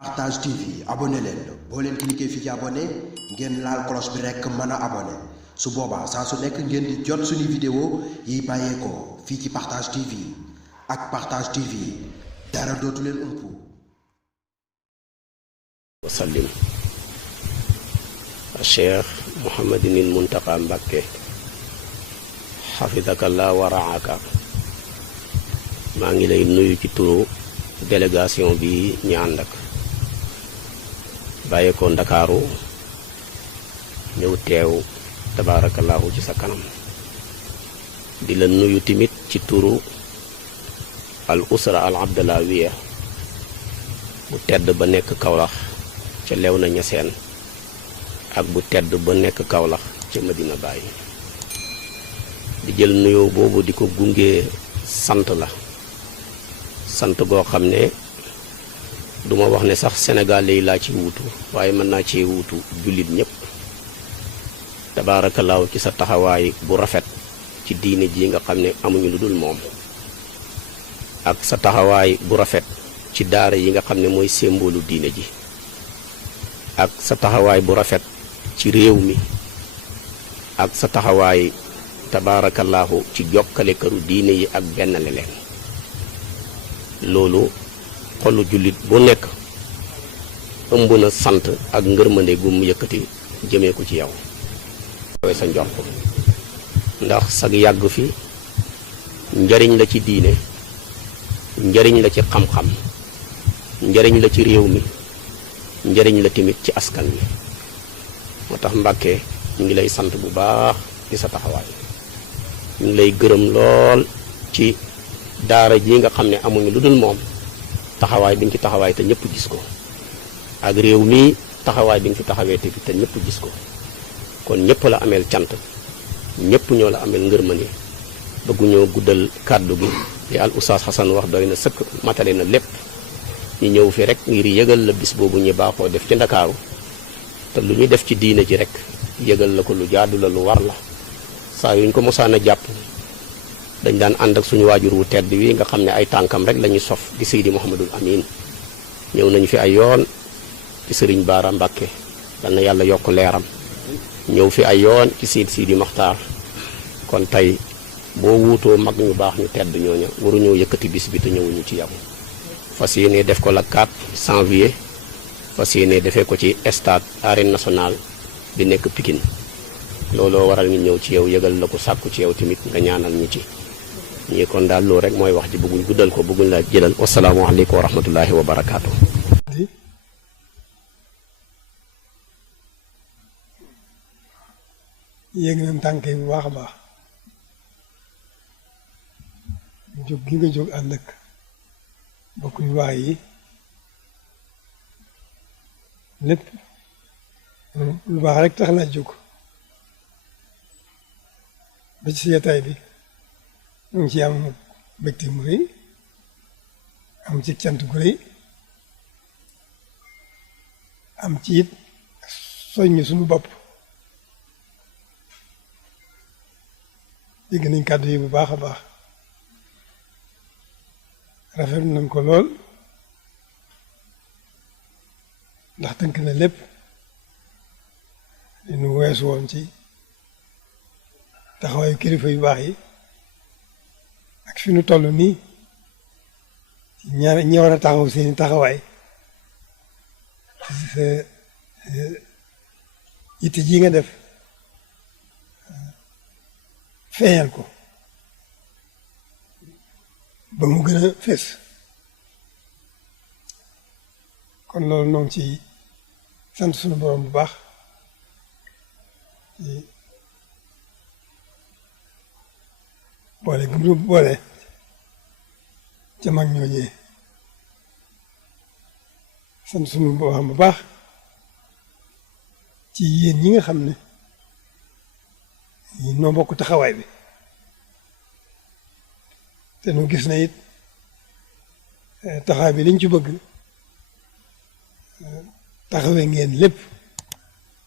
Partage TV abonné leen boo leen cliquer fii ci abonné ngeen laal cloche bi rekk mën a abonné su boobaa saa su nekk ngeen di jot suñu vidéo yi bàyyeekoo fii ci Partage TV ak Partage TV dara dootu leen umpu. wasallim Cheikh Mouhamadinil Muntaqa Mbacké xafidakallah wa raaka maa ngi lay nuyu ci turu délégation bi ñu ànd ak bàyyeekoo Ndakaaru ñëw teew tabaarakallahu ci sa kanam di la nuyu timit ci turu al usra al abdalawiya bu tedd ba nekk Kawlax ca Léona Niassène ak bu tedd ba nekk Kawlax ca Medina Baye di jël nuyoo boobu di ko gunge sant la sant goo xam ne duma wax ne sax sénégalais yi laa ci wuutu waaye mën naa cee wuutu jullit ñëpp tabaarakallaahu ci sa taxawaay bu rafet ci diine ji nga xam ne amuñu lu dul moom ak sa taxawaay bu rafet ci daara yi nga xam ne mooy symbole diine ji ak sa taxawaay bu rafet ci réew mi ak sa taxawaay tabaarakallaahu ci jokkale këru diine yi ak benn leen loolu xolu jullit bu nekk ëmb na sant ak ngërmande gu mu yëkkati jëmee ko ci yow sa njort ndax sag yàgg fi njariñ la ci diine njariñ la ci xam-xam njariñ la ci réew mi njariñ la tamit ci askan wi moo tax Mbàkke ñu ngi lay sant bu baax ci sa taxawaay ñu ngi lay gërëm lool ci daara ji nga xam ne amuñu lu dul moom taxawaay bi nga ci taxawaay te ñëpp gis ko ak réew mi taxawaay bi nga fi taxawee te ñëpp gis ko kon ñëpp la ameel cant ñëpp ñoo la ameel ngërmande bëgguñoo guddal kàddu gi li al Oustaz Xasan wax doy na sëkk matale na lépp ñu ñëw fi rek ngir yëgal la bis boobu ñu baaxoo def ci Ndakaaru te lu ñu def ci diine ji rek yëgal la ko lu jaadu la lu war la saa yuñ ko mosaan a jàpp dañ daan ànd ak suñu waajur wu tedd wi nga xam ne ay tànkam rek la ñuy sof di Seydi Mouhamadul Amin ñëw nañu fi ay yoon ci Sëriñ Baara Mbàkke dal na yàlla yokk leeram ñëw fi ay yoon ci Seydi Maxtaar kon tey boo wuutoo mag ñu baax ñu tedd ñooña waruñoo yëkkati bis bi te ñëwuñu ci yow fas yéene def ko la 4 janvier fas yéene defee ko ci stade arène nationale bi nekk Pikine looloo waral ñu ñëw ci yow yëgal la ko sàkku ci yow tamit nga ñaanal ñu ci ñii kon daal loolu rek mooy wax ji bëgguñ guddal ko bëgguñ la jëlal wasalaamualeykum wa rahmatullahi wa barakaatu. yéeg nañ tànk yi bu baax a baax jóg gi nga jóg ànd ak bokk yu baax yi lépp lu baax rek tax na jóg ba ci seetaay bi ñu ngi ci am mbégte mu rëy am ci cant gu rëy am ci it soññ suñu bopp dégg nañ kàddu yi bu baax a baax rafetlu nañ ko lool ndax tënk na lépp li nu weesu woon ci taxawaayu kilifa yu baax yi ak fi nu toll nii ci ñi war a taxaw seeni taxawaay sa yitte ji nga def feeñal ko ba mu gën a fés kon loolu noo ngi ci sant sunu borom bu baax ci boole gëm lu boole ca mag ñooñee sant sunu borom bu baax ci yéen ñi nga xam ne noo bokk taxawaay bi te nu gis na it taxawaay bi liñ ci bëgg taxawee ngeen lépp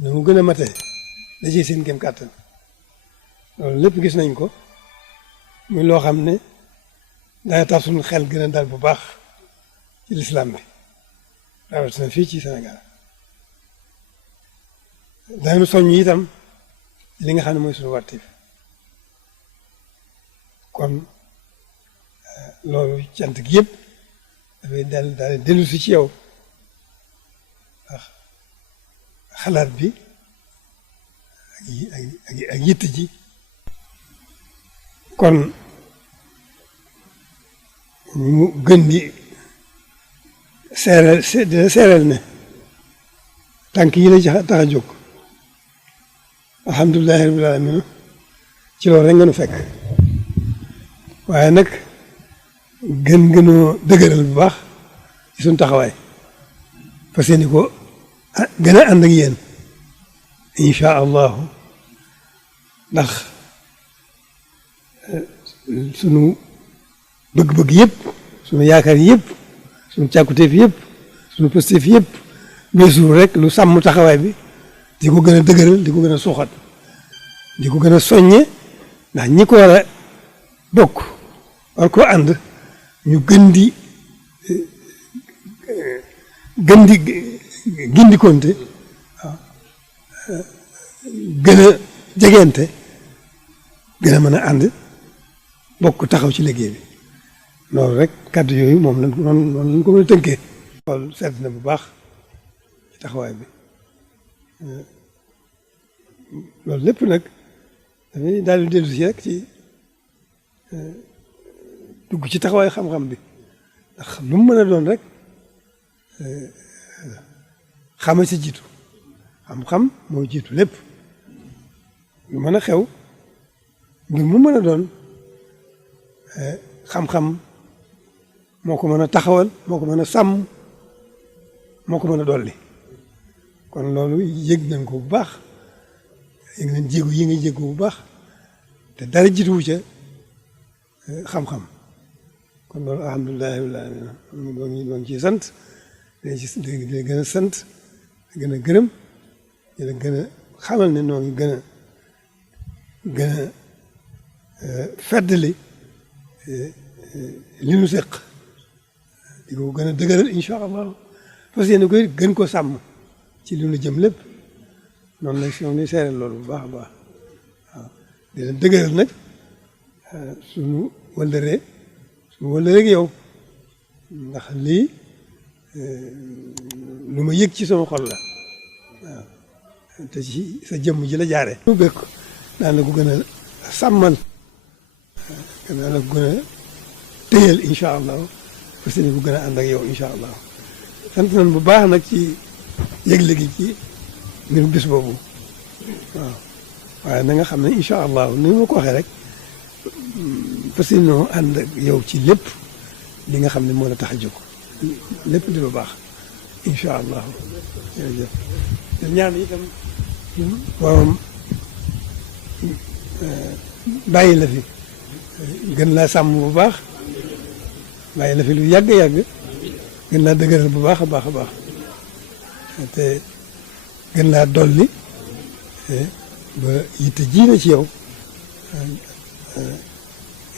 nu mu gën a matee da ciy seen kem kàttan loolu lépp gis nañ ko muy loo xam ne dana tax suñu xel gën a dal bu baax ci lislaam bi rawatina fii ci Sénégal danañu soññ itam li nga xam ne mooy suñu wartif kon loolu cant gi yëpp dafay daal dellu si ci yow ndax xalaat bi ak yitt ji kon ñu gën di seeral ne tànk yi la tax a jóg alhamdulilahi rabbil alamin ci loolu rek nga nu fekk waaye nag gënoo dëgëral bu baax ci suñu taxawaay fas yéene ko gën a ànd ak yéen incha allahu ndax sunu bëgg-bëgg yëpp sunu yaakaar yëpp sunu càkkuteef yëpp sunu positif yëpp weesu rek lu sàmm taxawaay bi di ko gën a dëgëral di ko gën a suuxat di ko gën a soññe ndax ñi ko war a bokk war koo ànd ñu gën di gindikonte gën a jegeente gën a mën a ànd bokk taxaw ci liggéey bi loolu rek kàddu yooyu moom lañ ko mën a tënkee. xool seet na bu baax ci taxawaay bi loolu lépp nag dafay daal di dellu si rek ci dugg ci taxawaay xam-xam bi ndax lu mu mën a doon rek xama ci jiitu xam-xam moo jiitu lépp lu mën a xew mbir mu mën a doon xam-xam moo ko mën a taxawal moo ko mën a sàmm moo ko mën a dolli kon loolu yëg nañ ko bu baax yëg nañ jéego yi nga jéego bu baax te dara jiituwu ca xam-xam kon loolu alhamdulilah rabbil alamin noo ngi ciy sant di gën a sant di gën a gërëm di la gën a xamal ne noo ngi gën a feddali li nu seq di ko gën a dëgëral incha allah fas yéene koy gën ko sàmm ci li nu jëm lépp noonu la si moom ni seereel loolu bu baax a baax waaw di leen dëgëral nag suñu wëllëree ak yow ndax lii lu ma yëg ci sama xol la waaw te ci sa jëmm ji la jaare lu bekk daan la ko gën a sàmmal daan la ko gën a téyal incha allah fas yéene ko gën a ànd ak yow incha allah sant nañ bu baax nag ci yëgle gi ci mbiru bis boobu waaw waaye na nga xam ne incha allah ni ma ko waxee rek fas yéenoo ànd ak yow ci lépp li nga xam ne moo la tax a jóg lépp di lu baax incha allah jërëjëf te ñaan itam borom bàyyi la fi gën laa sàmm bu baax bàyyi la fi lu yàgg-yàgg gën laa dëgëral bu baax a baax a baax te gën laa dolli ba yitte ji na ci yow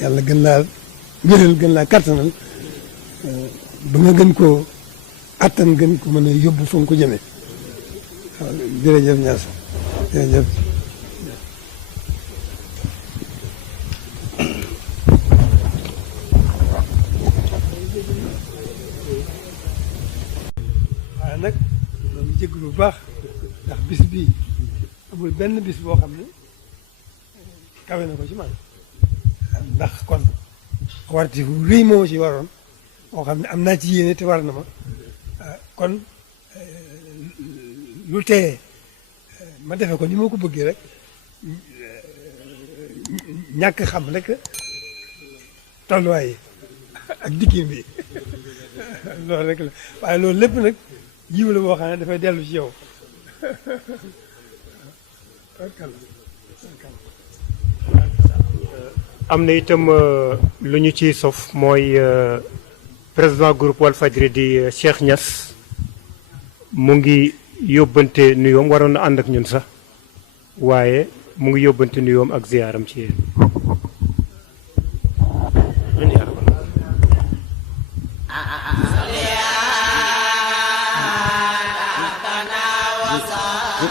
yàlla gën laa wéral gën laa kattanal ba nga gën koo attan gën ko mën a yóbbu fa nga ko jëmee waaw jërëjëf Niass jërëjëf. waaye nag loolu jégalu bu baax ndax bis bii amul benn bis boo xam ne kawe na ko ci man ndax kon warti fu rëy moo ci waroon moo xam ne am naa ci yéene te war na ma kon lu tee ma defe ko ni ma ko bëggee rek ñàkk xam rek tolluwaay yi ak dikkin bi loolu rek la waaye loolu lépp nag jiw la boo xam ne dafay dellu ci yow am na itam lu ñu ciy sof mooy président groupe Walfadjri di Cheikh Niass mu ngi yóbbante nuyoom waroon na ànd ak ñun sax waaye mu ngi yóbbante nuyoom ak ziyaaram ci yéen. ne